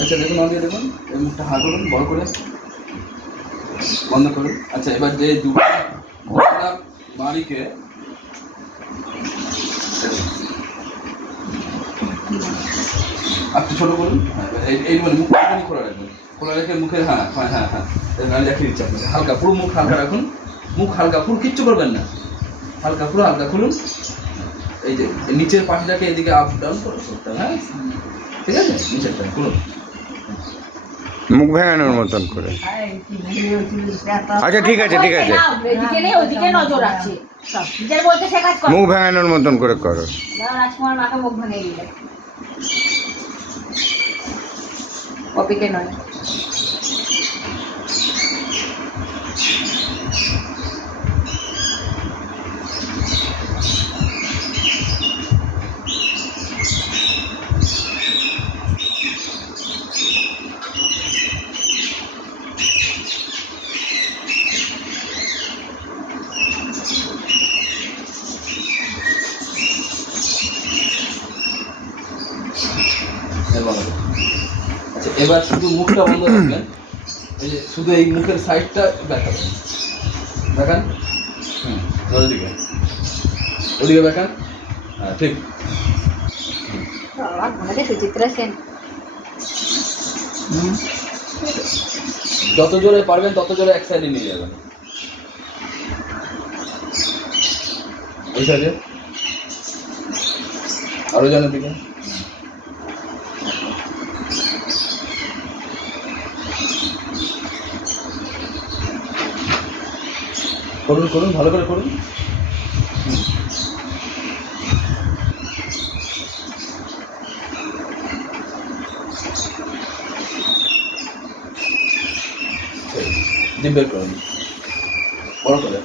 আচ্ছা দেখুন, আমাদের দেখুন এই মুখটা হা করুন বড় করে, বন্ধ করুন। আচ্ছা এবার যে দুটা বাড়িকে আপনি ছোটো করুন। হ্যাঁ এই মানে মুখটা খোলা রাখবেন, খোলা রেখে মুখের হ্যাঁ হ্যাঁ হ্যাঁ হ্যাঁ আমি দেখিয়ে দিচ্ছি আপনাকে। হালকা পুরো মুখ হালকা রাখুন, মুখ হালকা, পুরো কিচ্ছু করবেন না, হালকা পুরো হালকা খুলুন। এই যে নিচের পাশটাকে এদিকে আপ ডাউন করে করতে হবে, হ্যাঁ ঠিক আছে, নিচেরটা খুলুন মুখ ভেঙানোর মতন করে। আচ্ছা ঠিক আছে ঠিক আছে, মুখ ভেঙানোর মতন করে করো। রাজকুমার মাকে মুখ ভেঙে দিলে, কপিকে নয়। আচ্ছা এবার শুধু মুখটা বন্ধ রাখবেন, এই যে শুধু এই মুখের সাইডটা দেখাবেন, দেখান। ওদিকে ওদিকে দেখান, হ্যাঁ ঠিক। সুচিত্রা সেন যত জোরে পারবেন তত জোরে এক সাইডে নিয়ে যাবেন, ওই সাইডে আরো জানার দিকে। করুন করুন ভালো করে করুন। জিভ বের করুন বড় করে।